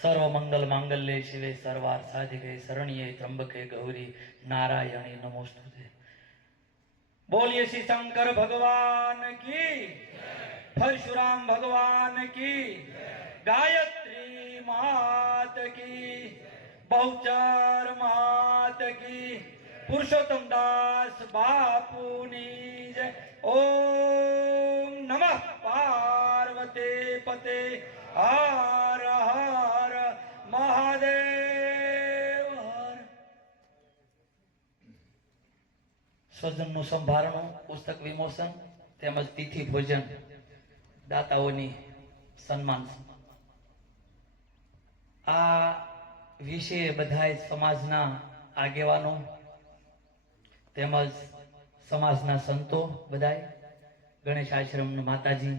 સર્વ મંગલ માંગલ્ય શિવે સર્વાર સાધિકે શરણ્યે ત્રંબકે ગૌરી નારાયણી નમોસ્તુતે। बोलिए श्री शंकर भगवान की, परशुराम भगवान की, गायत्री मात की, बहुचर मात की, पुरुषोत्तम दास बापूनी जय। ओम नमः पार्वते पते हर हर महादेव हर। સ્વજનનું સંભારણું, પુસ્તક વિમોચન તેમજ તિથિ ભોજન, દાતાઓની સન્માન, આ વિશે બધાય સમાજના આગેવાનો તેમજ સમાજના સંતો બધાય, ગણેશ આશ્રમના માતાજી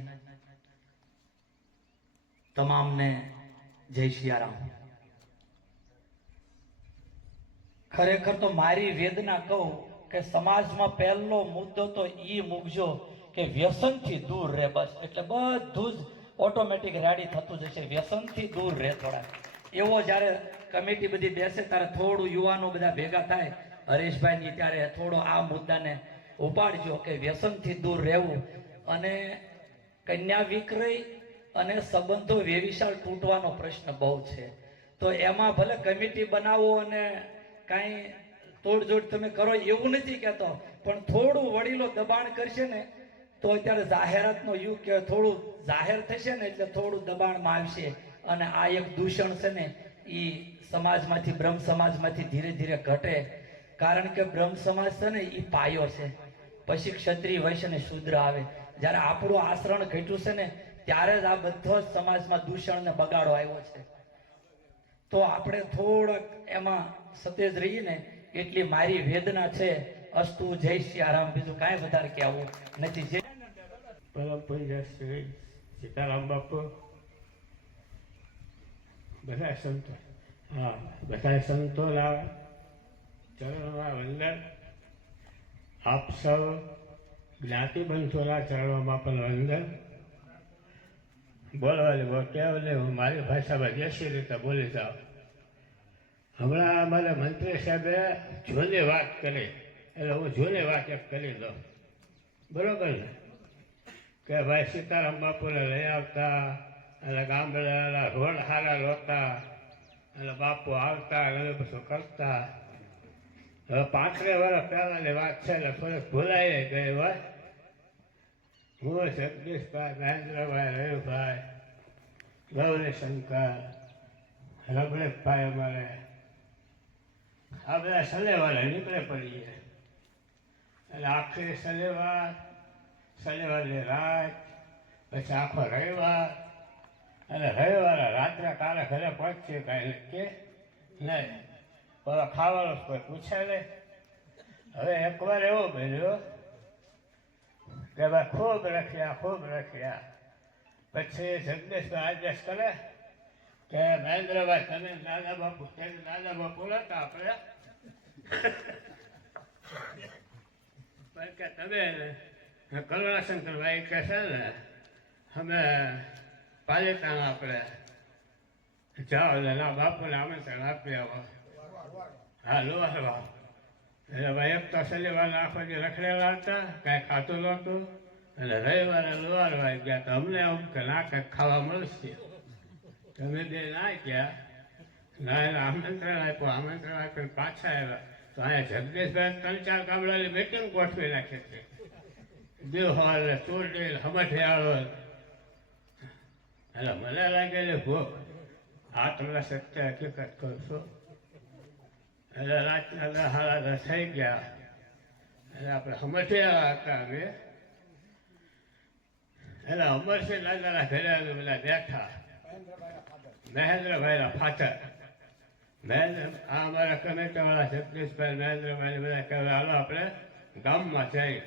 તમામને જય સિયારામ। ખરેખર તો મારી વેદના કહું કે સમાજમાં પહેલો મુદ્દો તો ઈ મૂકજો કે વ્યસનથી દૂર રહે, બસ એટલે બધું જ ઓટોમેટિક રેડી થતું જશે। વ્યસનથી દૂર રહે થોડા, એવો જ્યારે કમિટી બધી બેસે ત્યારે થોડું યુવાનો બધા ભેગા થાય હરેશભાઈની, ત્યારે થોડો આ મુદ્દાને ઉપાડજો કે વ્યસનથી દૂર રહેવું। અને કન્યા વિક્રય અને સંબંધો વેવિશાળ તૂટવાનો પ્રશ્ન બહુ છે, તો એમાં ભલે કમિટી બનાવો અને કાંઈ તોડજોડ તમે કરો એવું નથી કહેતો, પણ થોડું વડીલો દબાણ કરશે ને તો અત્યારે જાહેરાતનો યુગ કે થોડું જાહેર થશે ને એટલે થોડું દબાણમાં આવશે, અને આ એક દૂષણ છે ને એ સમાજમાંથી, બ્રહ્મ સમાજમાંથી ધીરે ધીરે ઘટે। કારણ કે બ્રહ્મ સમાજ છે ને એ પાયો છે, પછી ક્ષત્રિય, વૈશ્ય અને શૂદ્ર આવે। જ્યારે આપણું આચરણ ઘટ્યું છે ને ત્યારે જ આ બધો જ સમાજમાં દૂષણ ને બગાડો આવ્યો છે। તો આપણે થોડોક એમાં સતેજ રહીએ ને એટલી મારી વેદના છે। અસ્તુ જય સિયારામ, બીજું કાંઈ વધારે કહેવું નથી। જે પરમ પૂજ્ય શ્રી સીતારામ બાપુ, બધા સંતો, હા બધા સંતોના ચરણોમાં વંદન। આપ સૌ જ્ઞાતિબંધોના ચરણોમાં પણ વંદન। બોલવાની બહુ કેવલે હું મારી ભાષામાં દેશી રીતે બોલી જાઉં। હમણાં અમારા મંત્રી સાહેબે જૂની વાત કરી, એટલે હું જૂની વાત એક કરી દઉં, બરોબર ને? કે ભાઈ સીતારામ બાપુને લઈ આવતા અને ગામડાના રોડ હારા લોતા અને બાપુ આવતા અને બધું કરતા। હવે 35 વર્ષ પહેલાંની વાત છે એટલે થોડીક ભૂલાઈ ગઈ હોય। હું જગદીશભાઈ, મહેન્દ્રભાઈ, રવિભાઈ, ગૌરીશંકર, રઘુનાથભાઈ, અમારે આ બધા શનિવારે નીકળે પડીએ, એટલે આખરી શનિવારની રાત, પછી આખો રવિવાર, અને રવિવારે રાત્રે કાલે ઘરે પહોંચીએ, કાંઈ નક્કી નહીં, પણ ખાવાનું કોઈ પૂછે નહીં। હવે એકવાર એવું બન્યું કે ભાઈ ખૂબ રખ્યા, પછી જગદીશભાઈ આદેશ કરે કે મહેન્દ્રભાઈ તમે દાદા બાપુ નતા આપણે કે તમે કરુણાશંકરભાઈ કે છે ને અમે પાલિતાણા આપણે જાઓ એટલે ના બાપુને આમંત્રણ આપી આવો। હા, લોહારવા, એટલે ભાઈ એક તો શનિવારે આખો જે રખડેલા હતા, કાંઈ ખાતું નહોતું, અને રવિવારે લોહારવા ગયા તો અમને એમ કે ના કંઈક ખાવા મળશે। તમે બે ના ગયા, ના એને આમંત્રણ આપ્યું પાછા આવ્યા તો અહીંયા જગદીશભાઈ 3-4 ગામડાની મીટિંગ ગોઠવી નાખી છે, દેવહાલ ને ચોરડી હમઠિયાળો। એટલે મને લાગેલી ભૂખ, આ તમને સત્ય હકીકત કરું છું। એટલે રાતના 10 થઈ ગયા, એટલે આપણે હમઠિયાળા હતા અમે, એટલે અમરસિંહ દાદાના ઘરે અમે બધા બેઠા, મહેન્દ્રભાઈના ફાધર આ અમારા કમિટીવાળા જગદીશભાઈ, મહેન્દ્રભાઈ બધા કહેવાય હાલો આપણે ગામમાં જઈએ।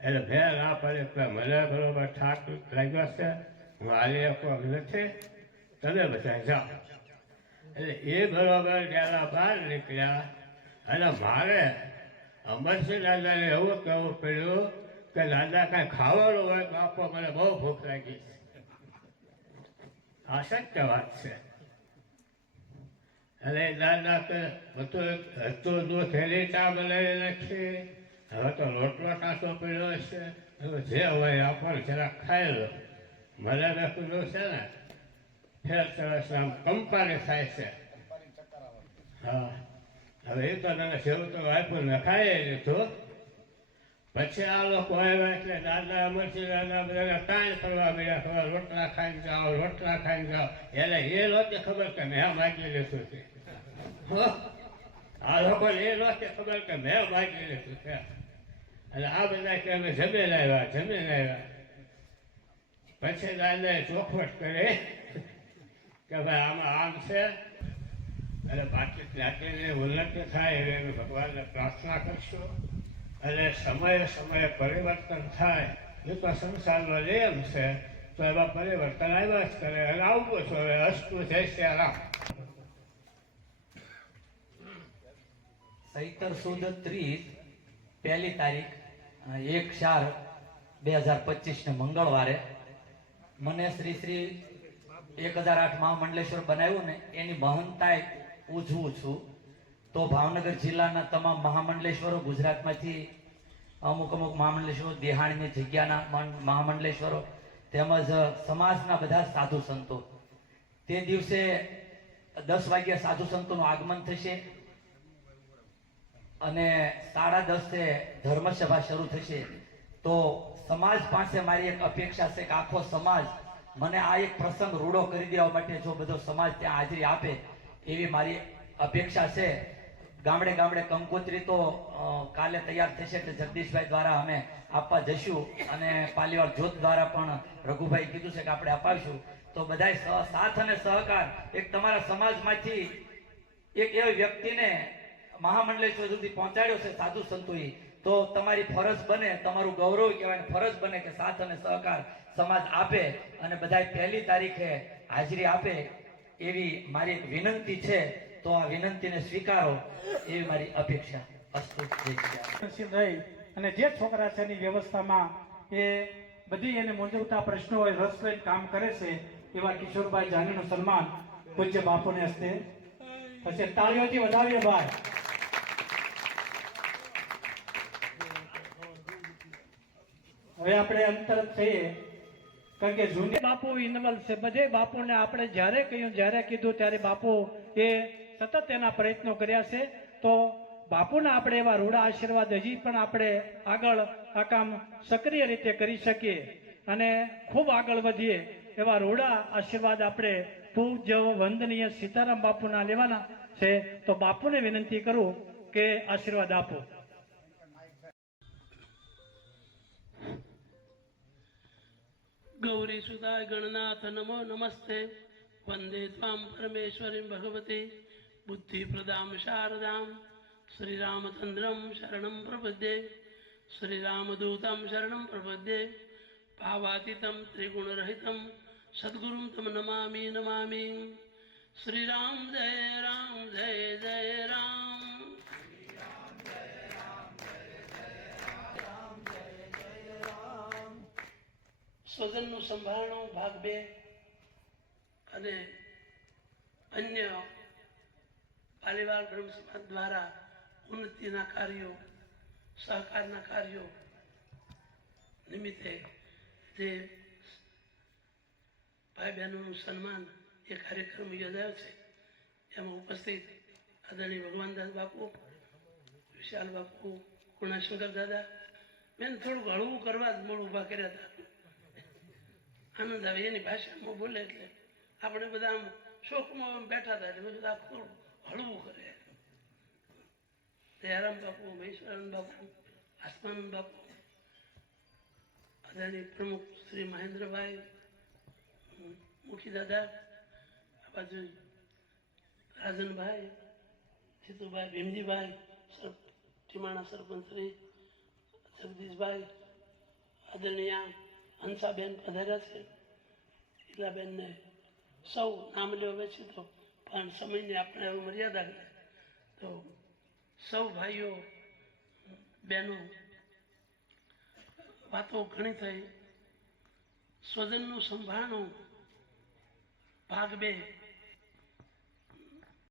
એટલે ભેર ના પડે, મને બરોબર થાક લાગ્યો છે, હું હાલી શકું નથી, તમે બધા જાઓ। એટલે એ બરોબર ગયા, બહાર નીકળ્યા, અને મારે અમરસિંહ દાદાને એવું કહેવું પડ્યું કે દાદા કાંઈ ખાવાનું હોય તો આપો, મને બહુ ભૂખ લાગી છે। આ સત્ય વાત છે। અરે દાદા કે હતું દૂધ થેલી ચા બનાવી નાખી, હવે તો રોટલો કાચો પડ્યો છે, હવે જે હોય આપણને જરાક ખાઈ લો. મને મેં કીધું છે ને ફેર સરસ આમ કંપારી થાય છે. હા, હવે એ તો તને જેવું તો આપ્યું ને ખાઈ લીધું. પછી આ લોકો આવ્યા એટલે દાદા અમરસિંહ દાદા બધા કાંઈ કરવા મળ્યા, ખબર રોટલા ખાઈને જાઓ, રોટલા ખાઈને જાઓ. એટલે એ નહોતી ખબર કે મેં માગી લીધું છે. આ લોકોને એ નહોતી ખબર કે મેં માગી લીધું છે. એટલે આ બધા કે અમે જમીન આવ્યા. પછી દાદાએ ચોખવટ કરી કે ભાઈ આમાં આમ છે, અને બાકી જ્ઞાતિની ઉન્નતિ થાય એવી અમે ભગવાનને પ્રાર્થના કરશું. અને સમયે પરિવર્તન થાય એ તો સંસારનો નિયમ છે, તો એમાં પરિવર્તન આવ્યા જ કરે. અને આવવું છું હવે અસ્તુ જય શ્રી રામ. સૈતર સુદ 30 પહેલી તારીખ 1/4/2025 ને મંગળવારે મને શ્રી 1008 મહામંડલેશ્વર બનાવ્યું ને એની મહંતાએ ઉજવું છું. તો ભાવનગર જિલ્લાના તમામ મહામંડલેશ્વરો, ગુજરાતમાંથી અમુક મહામંડલેશ્વરો, દેહાણની જગ્યાના મહામંડલેશ્વરો તેમજ સમાજના બધા સાધુ સંતો, તે દિવસે 10 વાગ્યે સાધુ સંતોનું આગમન થશે અને 10:30 ધર્મસભા શરૂ થશે. તો સમાજ પાસે મારી એક અપેક્ષા છે કે આખો સમાજ મને આ એક પ્રસંગ રૂડો કરી દેવા માટે જો બધો સમાજ ત્યાં હાજરી આપે એવી મારી અપેક્ષા છે. ગામડે ગામડે કંકોત્રી તો કાલે તૈયાર થશે એટલે જગદીશભાઈ દ્વારા અમે આપવા જઈશું, અને પાલીવાડ જ્યોત દ્વારા પણ રઘુભાઈ કીધું છે કે આપણે અપાવીશું. તો બધાય સાથ અને સહકાર એક તમારા સમાજમાંથી એક એવા વ્યક્તિને મહામંડલેશ્વર સુધી પહોંચાડ્યો છે સાધુ સંતોએ, તો તમારી ફરજ બને, તમારું ગૌરવ કહેવાય, ફરજ બને કે સાથ અને સહકાર સમાજ આપે અને બધાય 1 તારીખે હાજરી આપે એવી મારી એક વિનંતી છે. તો આ વિનંતીને સ્વીકારો એવી મારી અપેક્ષા. અસ્તુ. રહી અને જે છોકરા છે એની વ્યવસ્થામાં એ બધી એને મૂંઝવતા પ્રશ્નો હોય રસ લઈને કામ કરે છે એવા કિશોરભાઈ જાનીનું સન્માન પૂજ્ય બાપુને હસ્તે થશે. તાળીઓથી વધાવીએ ભાઈ. હવે આપણે અંતર થઈએ કારણ કે જૂની બાપુ ઇનવલ છે. બધે બાપુને આપણે જ્યારે કીધું ત્યારે બાપુ એ સતત એના પ્રયત્નો કર્યા છે. તો બાપુના આપણે એવા રૂડા આશીર્વાદ હજી પણ આપણે આગળ આ કામ સક્રિય રીતે કરી શકીએ અને ખૂબ આગળ વધીએ એવા રૂડા આશીર્વાદ આપણે પૂજ્ય વંદનીય સીતારામ બાપુના લેવાના છે. તો બાપુને વિનંતી કરું કે આશીર્વાદ આપો. गौरी सुताय गणनाथ नमो नमस्ते वंदे त्वां परमेश्वरीं भगवती बुद्धि प्रदाम शारदां श्रीरामचंद्रं शरणं प्रपद्ये श्रीरामदूतं शरणं प्रपद्ये भावातीतं त्रिगुणरहितं सद्गुरुं तं नमामि नमामि. श्रीराम जय राम जय जय राम. સ્વજનનું સંભાળણું ભાગ 2 અને અન્ય પાલીવાડ બ્રહ્મ સમાજ દ્વારા ઉન્નતિના કાર્યો, સહકારના કાર્યો નિમિત્તે જે ભાઈ બહેનોનું સન્માન એ કાર્યક્રમ યોજાયો છે એમાં ઉપસ્થિત આદરણીય ભગવાનદાસ બાપુ, વિશાલ બાપુ, કુણાશંકર દાદા, મેં થોડુંક હળવું કરવા જ મૂળ ઊભા કર્યા હતા. આનંદ આવે એની ભાષામાં બોલે એટલે આપણે બધા આમ શોકમાં બેઠા હતા એટલે બધા થોડું હળવું કરે. દયારામ બાપુ, મહેશ્વરાનંદ બાપુ, આસમાનંદ બાપુ, આદરણીય પ્રમુખ શ્રી મહેન્દ્રભાઈ, મુખી દાદા, આ બાજુ રાજનભાઈ, જીતુભાઈ, ભીમજીભાઈ, ટીમાણા સરપંચ શ્રી જગદીશભાઈ, આદરણીય હંસાબેન પધાર્યા છે. ઈલાબેનને સૌ નામ લેવા બેસી તો પણ સમયની આપણે હવે મર્યાદા કરે તો સૌ ભાઈઓ બહેનો વાતો ઘણી થઈ. સ્વજનનું સંભાળણું ભાગ 2